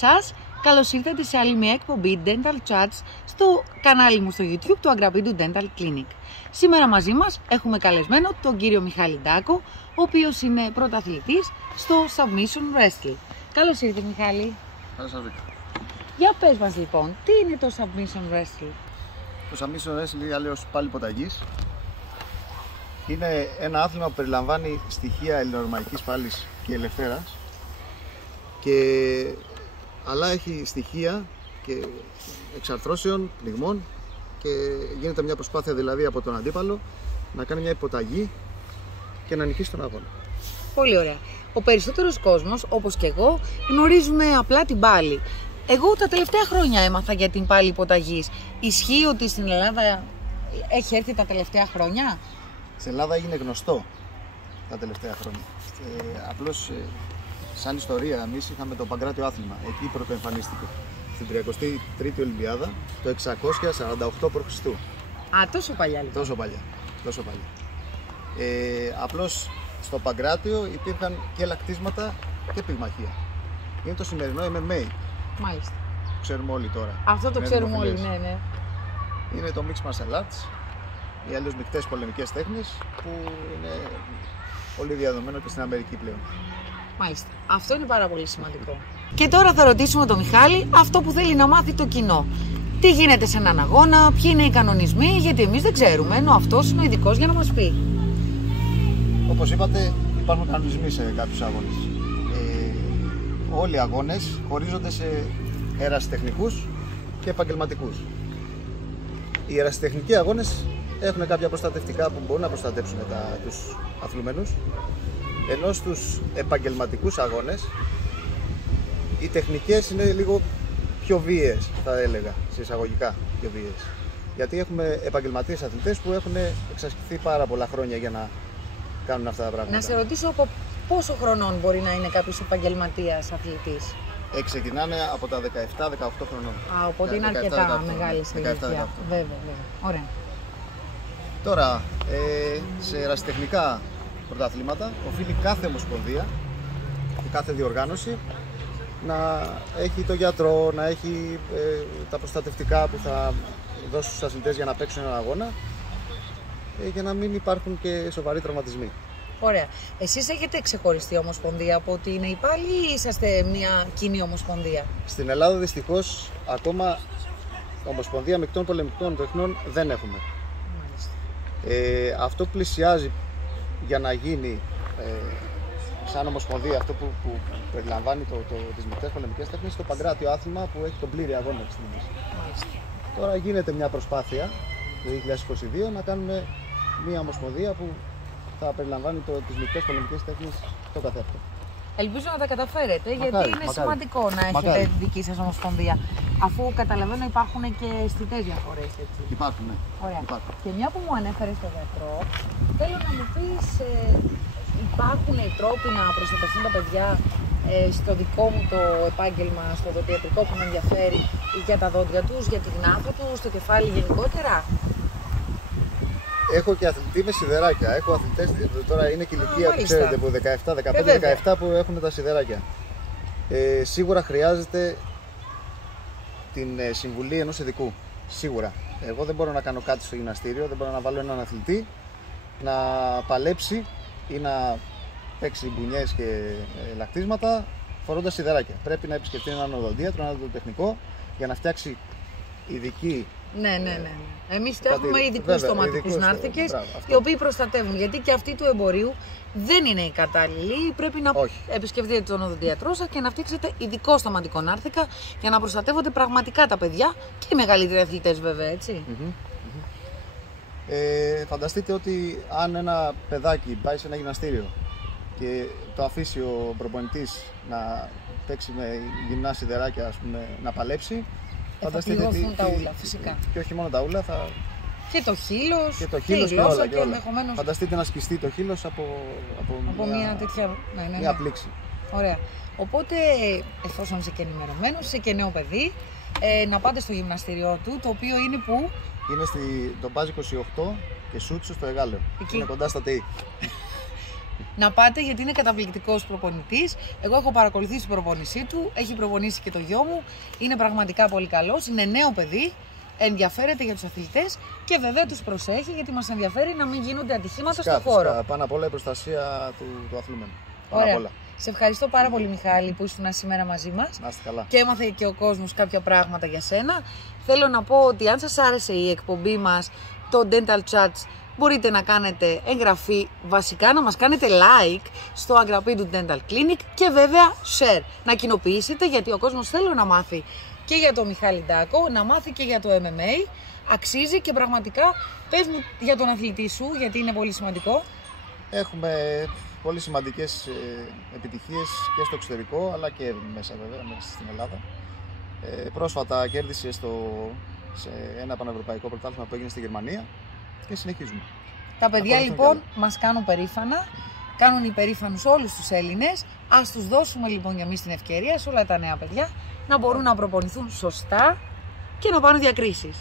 σας, καλώς ήρθατε σε άλλη μια εκπομπή Dental Chats στο κανάλι μου στο YouTube του Αγραπίντου Dental Clinic. Σήμερα μαζί μας έχουμε καλεσμένο τον κύριο Μιχάλη Ντάκο, ο οποίος είναι πρωταθλητής στο Submission Wrestling. Καλώς ήρθατε, Μιχάλη. Καλώς σας βρήκα. Για πες μας λοιπόν, τι είναι το Submission Wrestling? Το Submission Wrestling ή αλλιώς πάλι ποταγής είναι ένα άθλημα που περιλαμβάνει στοιχεία ελληνορωμαϊκής πάλης και ελευθέρας, αλλά έχει στοιχεία και εξαρθρώσεων, πνιγμών, και γίνεται μια προσπάθεια δηλαδή από τον αντίπαλο να κάνει μια υποταγή και να νικήσει τον αγώνα. Πολύ ωραία. Ο περισσότερος κόσμος, όπως και εγώ, γνωρίζουμε απλά την πάλη. Εγώ τα τελευταία χρόνια έμαθα για την πάλη υποταγής. Ισχύει ότι στην Ελλάδα έχει έρθει τα τελευταία χρόνια? Στην Ελλάδα έγινε γνωστό τα τελευταία χρόνια. Απλώς σαν ιστορία, εμείς είχαμε το Παγκράτιο άθλημα. Εκεί πρωτοεμφανίστηκε στην 33η Ολυμπιάδα το 648 π.Χ. Α, τόσο παλιά λοιπόν. Τόσο παλιά. Απλώς στο Παγκράτιο υπήρχαν και λακτίσματα και πυγμαχία. Είναι το σημερινό MMA. Μάλιστα. Το ξέρουμε όλοι τώρα. Αυτό το ξέρουμε όλοι, ναι. Είναι το Mixed Martial Arts, ή αλλιώς μεικτές πολεμικές τέχνες, που είναι πολύ διαδομένο και στην Αμερική πλέον. Μάλιστα. Αυτό είναι πάρα πολύ σημαντικό. Και τώρα θα ρωτήσουμε τον Μιχάλη αυτό που θέλει να μάθει το κοινό. Τι γίνεται σε έναν αγώνα, ποιοι είναι οι κανονισμοί, γιατί εμείς δεν ξέρουμε, ενώ αυτός είναι ο ειδικός για να μας πει. Όπως είπατε, υπάρχουν κανονισμοί σε κάποιους αγώνες. Όλοι οι αγώνες χωρίζονται σε ερασιτεχνικούς και επαγγελματικούς. Οι ερασιτεχνικοί αγώνες έχουν κάποια προστατευτικά που μπορούν να προστατέψουν τους αθλούμενους, ενώ στους επαγγελματικούς αγώνες οι τεχνικές είναι λίγο πιο βίαιες, θα έλεγα, σε εισαγωγικά πιο βίαιες. Γιατί έχουμε επαγγελματίες αθλητές που έχουν εξασκηθεί πάρα πολλά χρόνια για να κάνουν αυτά τα πράγματα. Να σε ρωτήσω από πόσο χρονών μπορεί να είναι κάποιος επαγγελματίας αθλητής? Ξεκινάνε από τα 17-18 χρονών. Α, οπότε είναι αρκετά μεγάλη σε ηλικία. Βέβαια. Ωραία. Τώρα, σε ερασιτεχνικά πρωταθλήματα οφείλει κάθε ομοσπονδία και κάθε διοργάνωση να έχει το γιατρό, να έχει τα προστατευτικά που θα δώσει στους αθλητές για να παίξουν έναν αγώνα, για να μην υπάρχουν και σοβαροί τραυματισμοί. Ωραία. Εσείς έχετε ξεχωριστή ομοσπονδία από ότι είναι υπάλληλοι ή είσαστε μια κοινή ομοσπονδία? Στην Ελλάδα δυστυχώς ακόμα ομοσπονδία μεικτών πολεμικών τεχνών δεν έχουμε. Μάλιστα. Αυτό που πλησιάζει για να γίνει σαν ομοσπονδία, αυτό που περιλαμβάνει τις μεικτές πολεμικές τέχνες, το Παγκράτιο άθλημα που έχει τον πλήρη αγώνα της στιγμής. Τώρα γίνεται μια προσπάθεια το 2022 να κάνουμε μια ομοσπονδία που θα περιλαμβάνει τις μεικτές πολεμικές τέχνες το καθένα. Ελπίζω να τα καταφέρετε, γιατί είναι σημαντικό να έχετε δική σας ομοσπονδία. Αφού καταλαβαίνω υπάρχουν και αισθητές διαφορές, έτσι. Υπάρχουν, ναι. Ωραία. Υπάρχουν. Και μια που μου ανέφερες στο γιατρό, θέλω να μου πεις, υπάρχουν οι τρόποι να προστατευτούν τα παιδιά στο δικό μου το επάγγελμα, στο δοντιατρικό που με ενδιαφέρει, για τα δόντια τους, για την άθλο τους, στο κεφάλι γενικότερα? Έχω και αθλητή με σιδεράκια. Έχω αθλητές, τώρα είναι και ηλικία που ξέρετε, που 15-17 που έχουν τα σιδεράκια. Σίγουρα χρειάζεται την συμβουλή ενός ειδικού. Σίγουρα. Εγώ δεν μπορώ να κάνω κάτι στο γυμναστήριο, δεν μπορώ να βάλω έναν αθλητή να παλέψει ή να παίξει μπουνιές και λακτίσματα φορώντας σιδεράκια. Πρέπει να επισκεφτεί έναν οδοντίατρο, έναν οδοντοτεχνικό, για να φτιάξει ειδική. Ναι. Εμείς έχουμε ειδικούς στοματικούς νάρθηκες, οι οποίοι προστατεύουν. Γιατί και αυτοί του εμπορίου δεν είναι οι κατάλληλοι. Πρέπει να επισκεφτείτε τον οδοντίατρό σας και να φτιάξετε ειδικό στοματικό νάρθηκα για να προστατεύονται πραγματικά τα παιδιά και οι μεγαλύτεροι αθλητές, βέβαια, έτσι. Φανταστείτε ότι αν ένα παιδάκι πάει σε ένα γυμναστήριο και το αφήσει ο προπονητής να παίξει με γυμνά σιδεράκια, ας πούμε, να παλέψει, φανταστείτε τα ούλα, φυσικά. Και όχι μόνο τα ούλα, και το χείλος, και η γλώσσα και ενδεχομένως. Φανταστείτε να σκιστεί το χείλος από μια τέτοια μια πλήξη. Ωραία. Οπότε, εφόσον είσαι και ενημερωμένος, είσαι και νέο παιδί, να πάτε στο γυμναστήριό του, το οποίο είναι που? Είναι το Μπάζ 28 και Σούτσο στο Εγάλεο. Είναι κοντά στα ΤΕΙ. να πάτε γιατί είναι καταπληκτικός προπονητής. Εγώ έχω παρακολουθήσει την προπόνησή του, έχει προπονήσει και το γιο μου. Είναι πραγματικά πολύ καλός, είναι νέο παιδί, ενδιαφέρεται για τους αθλητές και βέβαια τους προσέχει γιατί μας ενδιαφέρει να μην γίνονται ατυχήματα στον χώρο. Πάνω απ' όλα η προστασία του αθλούμενου. Ωραία. Σε ευχαριστώ πάρα πολύ, Μιχάλη, που ήσουν σήμερα μαζί μας. Να είστε καλά. Και έμαθε και ο κόσμος κάποια πράγματα για σένα. Θέλω να πω ότι αν σας άρεσε η εκπομπή μας, το Dental Chats, μπορείτε να κάνετε εγγραφή, βασικά να μας κάνετε like στο Αγραπίντου Dental Clinic και βέβαια share. Να κοινοποιήσετε γιατί ο κόσμος θέλει να μάθει και για το Μιχάλη Ντάκο, να μάθει και για το MMA. Αξίζει και πραγματικά πες μου για τον αθλητή σου, γιατί είναι πολύ σημαντικό. Έχουμε πολύ σημαντικές επιτυχίες και στο εξωτερικό αλλά και μέσα βέβαια, μέσα στην Ελλάδα. Πρόσφατα κέρδισε σε ένα πανευρωπαϊκό πρωτάθλημα που έγινε στη Γερμανία και συνεχίζουμε. Τα παιδιά λοιπόν μας κάνουν περήφανα, κάνουν υπερήφανους όλους τους Έλληνες. Ας τους δώσουμε λοιπόν για εμείς την ευκαιρία σε όλα τα νέα παιδιά να μπορούν να προπονηθούν σωστά και να πάρουν διακρίσεις.